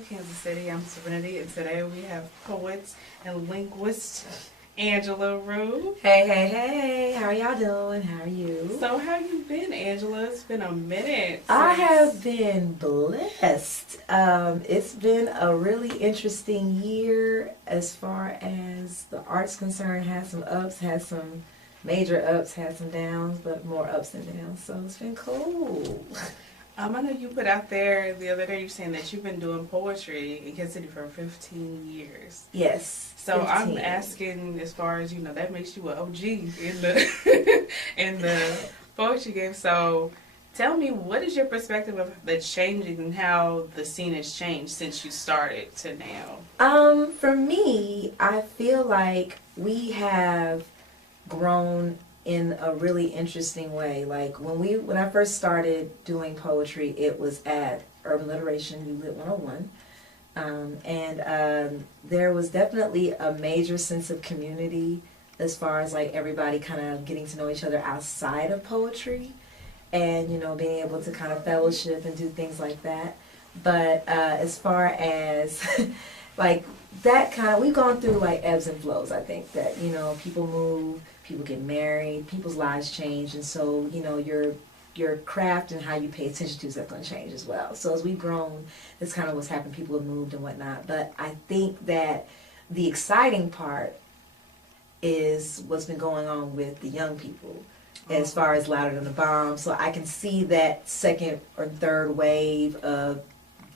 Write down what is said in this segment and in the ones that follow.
of Kansas City. I'm Serenity, and today we have poet and linguist Angela Roux. Hey, hey, hey. How are y'all doing? How are you? So how you been, Angela? It's been a minute. I have been blessed. It's been a really interesting year as far as the art's concerned. Had some ups, had some major ups, had some downs, but more ups than downs. So it's been cool. I know you put out there the other day, you're saying that you've been doing poetry in Kansas City for 15 years. Yes. So 15. I'm asking, as far as, that makes you an OG in the in the poetry game. So tell me, what is your perspective of the changing and how the scene has changed since you started to now? For me, I feel like we have grown in a really interesting way. Like when I first started doing poetry, it was at Urban Literation, Lit 101. There was definitely a major sense of community as far as like everybody kind of getting to know each other outside of poetry and, being able to kind of fellowship and do things like that. But as far as like that kind of, we've gone through like ebbs and flows. I think that, people move, people get married, people's lives change, and so, your craft and how you pay attention to is going to change as well. So as we've grown, that's kind of what's happened. People have moved and whatnot. But I think that the exciting part is what's been going on with the young people as far as Louder Than the Bomb. So I can see that second or third wave of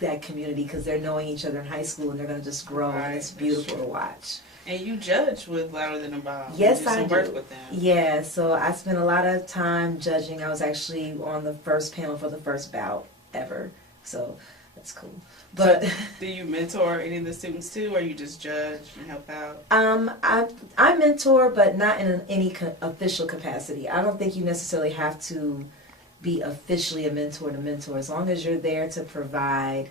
that community because they're knowing each other in high school and they're going to just grow, and it's beautiful to watch. And you judge with Louder Than a Bomb. Yes, I do. Work with them. Yeah, so I spent a lot of time judging. I was actually on the first panel for the first bout ever, so that's cool. But so, do you mentor any of the students too, or you just judge and help out? I mentor, but not in any official capacity. I don't think you necessarily have to be officially a mentor to mentor, as long as you're there to provide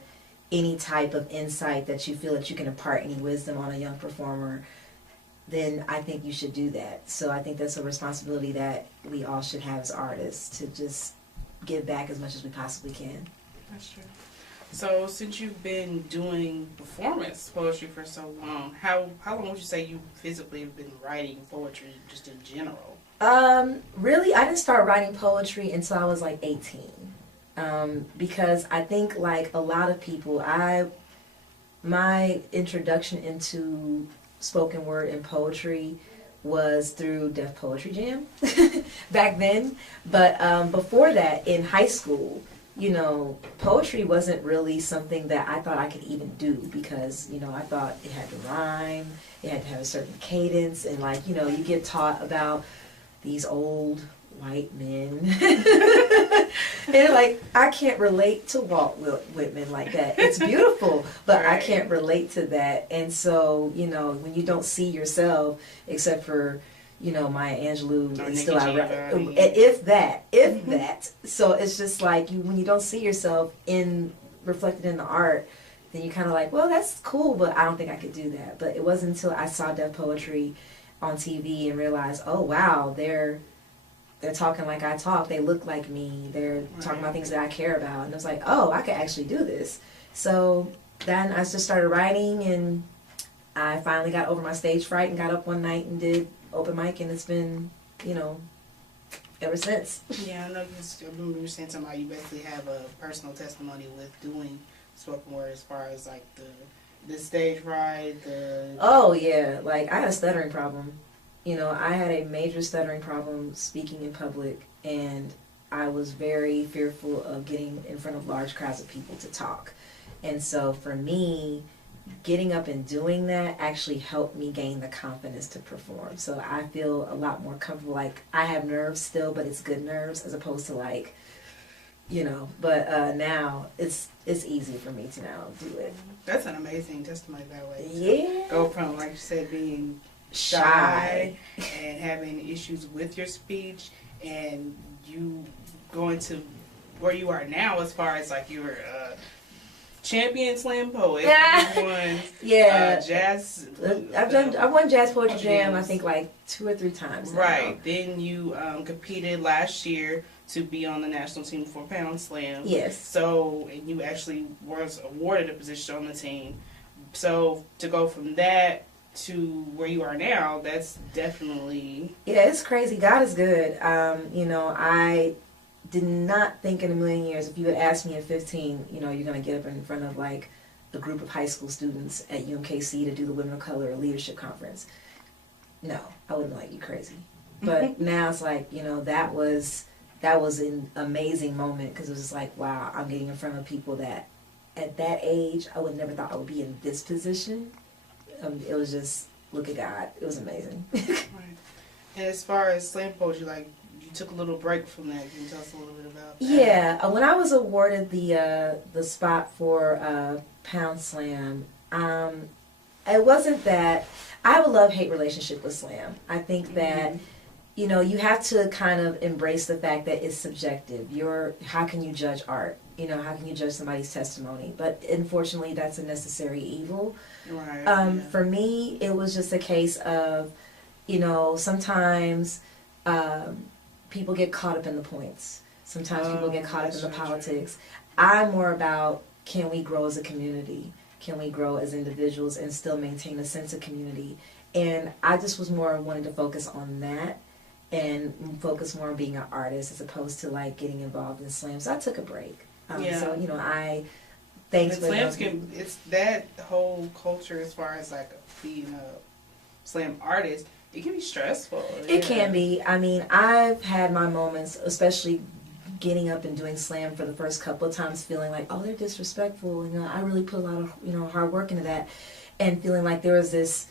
any type of insight that you feel that you can impart any wisdom on a young performer, then I think you should do that. So I think that's a responsibility that we all should have as artists, to just give back as much as we possibly can. That's true. So since you've been doing performance poetry for so long, how long would you say you physically have been writing poetry just in general? Really, I didn't start writing poetry until I was like 18. Because I think like a lot of people, my introduction into spoken word and poetry was through Def Poetry Jam back then. But before that, in high school, poetry wasn't really something that I thought I could even do because, I thought it had to rhyme, it had to have a certain cadence, and like, you get taught about these old white men. And like, I can't relate to Walt Whitman like that. It's beautiful, but right. I can't relate to that. And so, when you don't see yourself, except for, Maya Angelou, and still I write, if that. So it's just like, when you don't see yourself reflected in the art, then you kind of like, well, that's cool, but I don't think I could do that. But it wasn't until I saw Def Poetry on TV and realized, oh wow, they're talking like I talk, they look like me, they're talking about things that I care about, and I was like, oh, I could actually do this. So then I just started writing, and I finally got over my stage fright and got up one night and did open mic, and it's been, ever since. Yeah, I know I remember you saying something about you basically have a personal testimony with doing spoken word as far as like the stage fright, Oh yeah, like I had a stuttering problem. I had a major stuttering problem speaking in public, and I was very fearful of getting in front of large crowds of people to talk. And so for me, getting up and doing that actually helped me gain the confidence to perform. So I feel a lot more comfortable. Like, I have nerves still, but it's good nerves as opposed to like, but now it's easy for me to now do it. That's an amazing testimony that way. Yeah. Go from, like you said, being shy and having issues with your speech, and you going to where you are now as far as like you're champion slam poet. You won jazz. I won Jazz Poetry Jam, I think like 2 or 3 times now. Right. Then you competed last year to be on the national team for Pound Slam. Yes. So, and you actually was awarded a position on the team. So, to go from that to where you are now, that's definitely... Yeah, it's crazy. God is good. You know, I did not think in a million years, if you had asked me at 15, you know, you're going to get up in front of like a group of high school students at UMKC to do the Women of Color Leadership Conference. No, I wouldn't like you crazy. But now it's like, you know, that was an amazing moment because it was just like, wow, I'm getting in front of people that at that age, I would never thought I would be in this position. It was just, look at God. It was amazing. Right. And as far as slam poetry, like, you took a little break from that. Can you tell us a little bit about that? Yeah. When I was awarded the spot for Pound Slam, it wasn't that... I have a love-hate relationship with slam. I think that, you know, you have to kind of embrace the fact that it's subjective. How can you judge art? You know, how can you judge somebody's testimony? But unfortunately, that's a necessary evil. Right. For me, it was just a case of, you know, sometimes people get caught up in the points. Sometimes people get caught up in the politics. I'm more about, can we grow as a community? Can we grow as individuals and still maintain a sense of community? And I just was more wanting to focus on that and focus more on being an artist as opposed to like getting involved in slam. So I took a break. So, you know, thanks for slams it's that whole culture as far as like being a slam artist, it can be stressful. It can be. I mean, I've had my moments, especially getting up and doing slam for the first couple of times, feeling like, oh, they're disrespectful. You know, I really put a lot of, you know, hard work into that, and feeling like there was this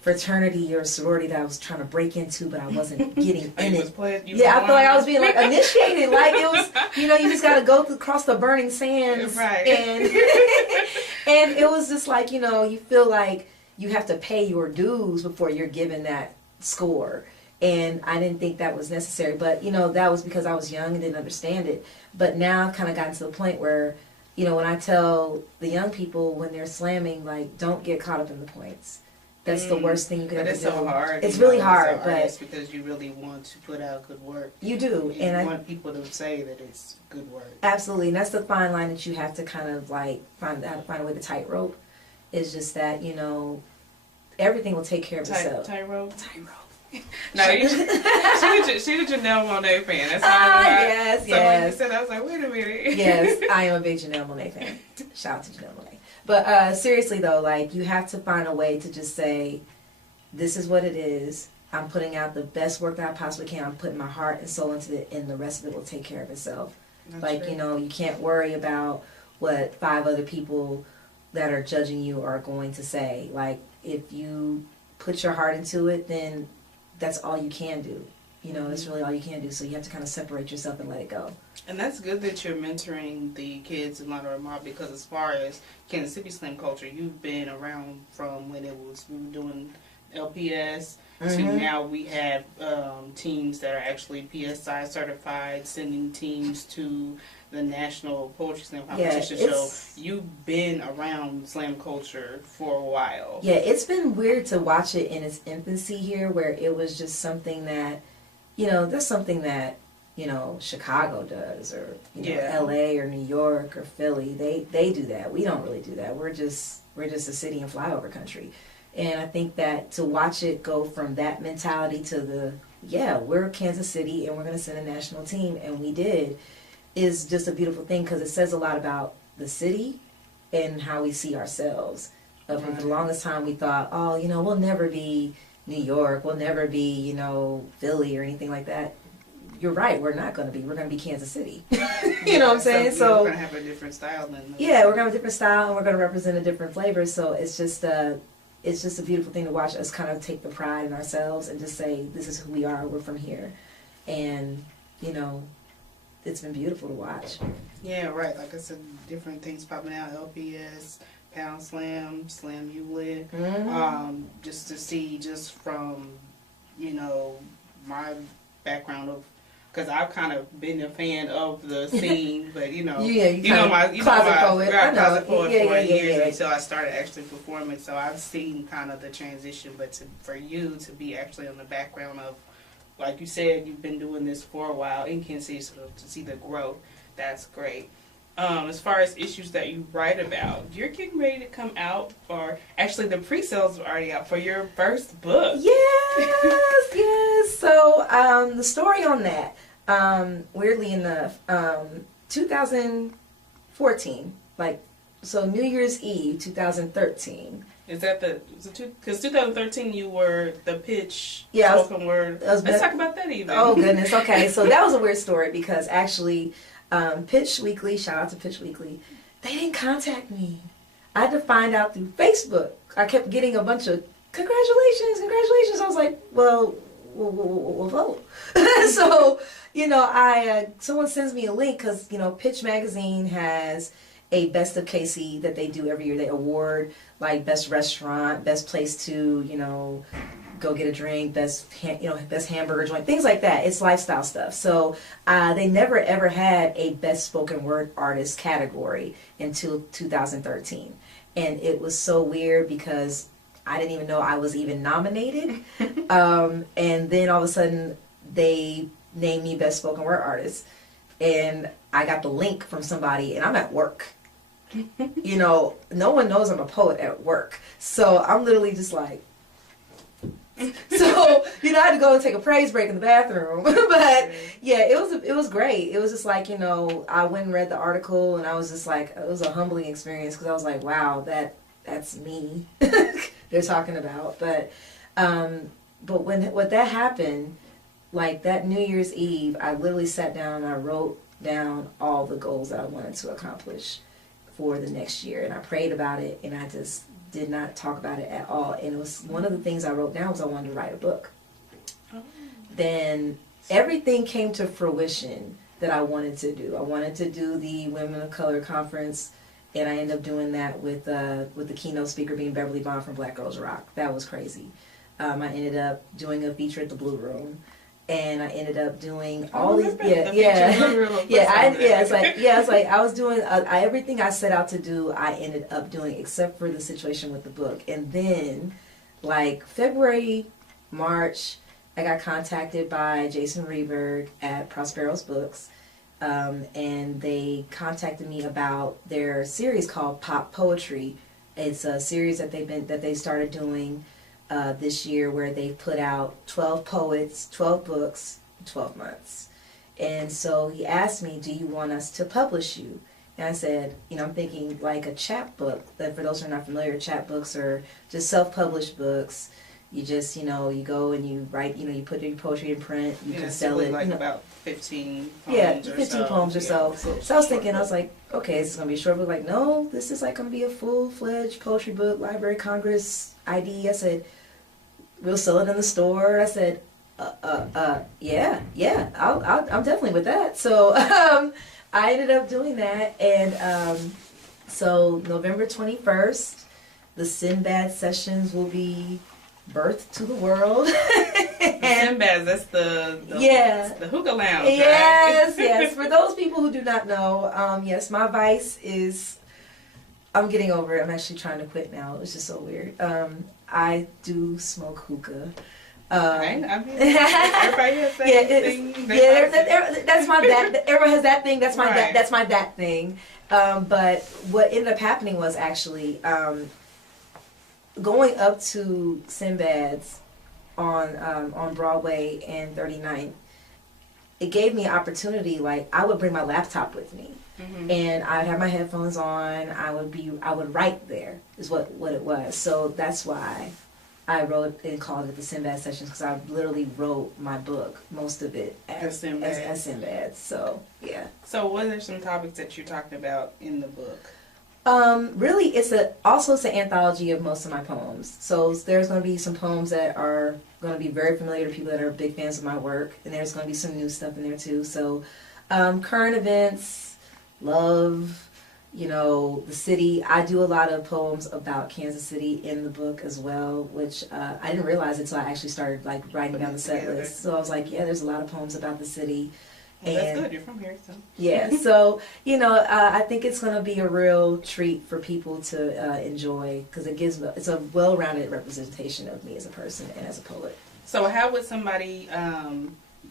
fraternity or sorority that I was trying to break into, but I wasn't getting in it. Yeah, I feel like I was being like initiated. Like it was, you know, you just got to go across the burning sands, right? And and it was just like, you know, you feel like you have to pay your dues before you're given that score. And I didn't think that was necessary, but you know, that was because I was young and didn't understand it. But now I've kind of gotten to the point where, you know, when I tell the young people when they're slamming, like, don't get caught up in the points. That's the worst thing you could ever do. It's so hard. It's really hard, but because you really want to put out good work. You do, and I want people to say that it's good work. Absolutely, and that's the fine line that you have to kind of like find a way to tightrope. Is just that, you know, everything will take care of itself. Tightrope. No, she's a Janelle Monáe fan. That's yes, so when you said that, I was like, wait a minute. Yes, I am a big Janelle Monáe fan. Shout out to Janelle Monáe. But seriously though, like, you have to find a way to just say, this is what it is. I'm putting out the best work that I possibly can. I'm putting my heart and soul into it, and the rest of it will take care of itself. That's like, true. You know, you can't worry about what 5 other people that are judging you are going to say. Like, if you put your heart into it, then that's all you can do. You know, that's really all you can do. So you have to kind of separate yourself and let it go. And that's good that you're mentoring the kids in Monterey Mob, because as far as Kansas City slam culture, you've been around from when we were doing LPS to now we have teams that are actually PSI certified, sending teams to the National Poetry Slam Competition. So you've been around slam culture for a while. Yeah, it's been weird to watch it in its infancy here, where it was just something that, you know, there's something that, you know, Chicago does, or, you know, LA or New York or Philly. They do that. We don't really do that. We're just a city in flyover country. And I think that to watch it go from that mentality to we're Kansas City and we're going to send a national team, and we did, is just a beautiful thing, because it says a lot about the city and how we see ourselves. For the longest time we thought, oh, you know, we'll never be New York, we'll never be, you know, Philly or anything like that. You're right, we're not going to be. We're going to be Kansas City. You know what I'm saying? So we're going to have a different style then. Yeah, we're going to have a different style, and we're going to represent a different flavor. So it's just a beautiful thing to watch us kind of take the pride in ourselves and just say, this is who we are, we're from here. And, you know, it's been beautiful to watch. Yeah, right. Like I said, different things popping out, LPS, Pound Slam, Slam ULIT. Just to see, just from, you know, my background of, because I've kind of been a fan of the scene, but you know, my closet poet for years until I started actually performing. So I've seen kind of the transition, but for you to be actually on the background of like you said, you've been doing this for a while and can see sort of to see the growth. That's great. As far as issues that you write about, you're getting ready to come out, or actually the pre-sales are already out for your first book. Yes, yes. So the story on that, weirdly enough, 2014, like, so New Year's Eve, 2013. Is that because 2013 you were the pitch Yeah, spoken word. Let's talk about that even. Oh goodness, okay. So that was a weird story because actually, Pitch Weekly, shout out to Pitch Weekly, they didn't contact me. I had to find out through Facebook. I kept getting a bunch of congratulations. I was like, well vote. So, someone sends me a link because, Pitch Magazine has a Best of KC that they do every year. They award like best restaurant, best place to, go get a drink, best hamburger joint, things like that. It's lifestyle stuff. So they never ever had a best spoken word artist category until 2013. And it was so weird because I didn't even know I was even nominated. And then all of a sudden they named me best spoken word artist. And I got the link from somebody and I'm at work. No one knows I'm a poet at work. So I'm literally just like, so, I had to go and take a praise break in the bathroom. But yeah, it was great. It was just like, I went and read the article and I was just like, it was a humbling experience because I was like, wow, that's me they're talking about. But when that happened, like that New Year's Eve, I literally sat down and I wrote down all the goals that I wanted to accomplish for the next year. And I prayed about it and I just did not talk about it at all. And it was one of the things I wrote down was I wanted to write a book. Oh. Then everything came to fruition that I wanted to do. I wanted to do the Women of Color conference, and I ended up doing that with the keynote speaker being Beverly Bond from Black Girls Rock. That was crazy. I ended up doing a feature at the Blue Room. And I ended up doing all these, it's like I was doing everything I set out to do. I ended up doing except for the situation with the book. And then, like February, March, I got contacted by Jason Reberg at Prospero's Books, and they contacted me about their series called Pop Poetry. It's a series that they started doing this year where they put out 12 poets, 12 books, 12 months. And so he asked me, do you want us to publish you? And I said, I'm thinking like a chapbook. That for those who are not familiar, chapbooks are just self-published books. You just, you go and you write, you put your poetry in print, you can sell it. Like about 15 poems or so. 15 poems or so. So I was thinking, I was like, okay, this is going to be a short book. Like, no, this is like going to be a full-fledged poetry book, Library of Congress ID. I said, we'll sell it in the store. I said, yeah, I'm definitely with that. So I ended up doing that, and so November 21st, the Sinbad sessions will be birthed to the world. Sinbad, that's the hookah lounge. Yes, right? yes. For those people who do not know, yes, my vice is. I'm getting over it. I'm actually trying to quit now. It's just so weird. I do smoke hookah. Right. I mean, everybody has that thing. That's my that. Everyone has that thing. That's my right. That's my that thing. But what ended up happening was actually going up to Sinbad's on Broadway and 39th. It gave me an opportunity. Like I would bring my laptop with me. Mm-hmm. And I'd have my headphones on. I would write there is what it was. So that's why I wrote and called it the Sinbad Sessions, because I literally wrote my book, most of it as Sinbad. So yeah. So what are some topics that you're talking about in the book? Really, it's an anthology of most of my poems. So there's going to be some poems that are going to be very familiar to people that are big fans of my work, and there's going to be some new stuff in there too. So current events. Love, the city. I do a lot of poems about Kansas City in the book as well, which I didn't realize it until I actually started like writing down the set list. So I was like, yeah, there's a lot of poems about the city. Well, that's good. You're from here, so. Yeah, so I think it's going to be a real treat for people to enjoy, because it's a well-rounded representation of me as a person and as a poet. So how would somebody,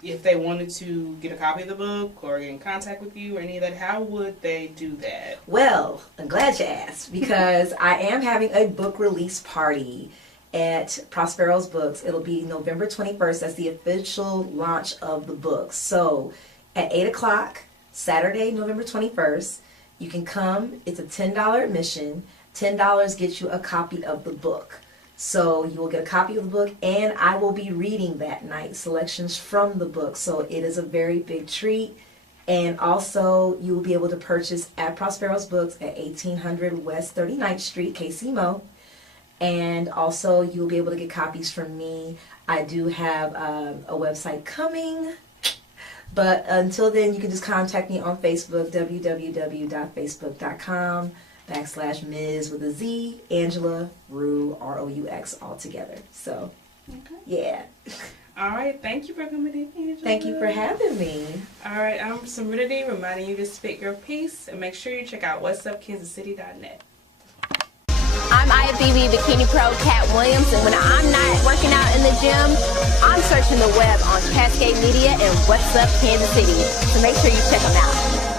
if they wanted to get a copy of the book or get in contact with you or any of that, how would they do that? Well, I'm glad you asked, because I am having a book release party at Prospero's Books. It'll be November 21st. That's the official launch of the book. So at 8 o'clock, Saturday, November 21st, you can come. It's a $10 admission. $10 gets you a copy of the book. So you will get a copy of the book, and I will be reading that night selections from the book. So it is a very big treat. And also, you will be able to purchase at Prospero's Books at 1800 West 39th Street, KC Mo. And also, you will be able to get copies from me. I do have a website coming. But until then, you can just contact me on Facebook, www.facebook.com/Mz with a Z, Angela Roux, Roux, all together. So, yeah. All right. Thank you for coming in, Angela. Thank you for having me. All right. I'm Serenity, reminding you to spit your piece, and make sure you check out whatsupkansascity.net. I'm IFBB Bikini Pro Cat Williams, and when I'm not working out in the gym, I'm searching the web on Cascade Media and What's Up Kansas City. So make sure you check them out.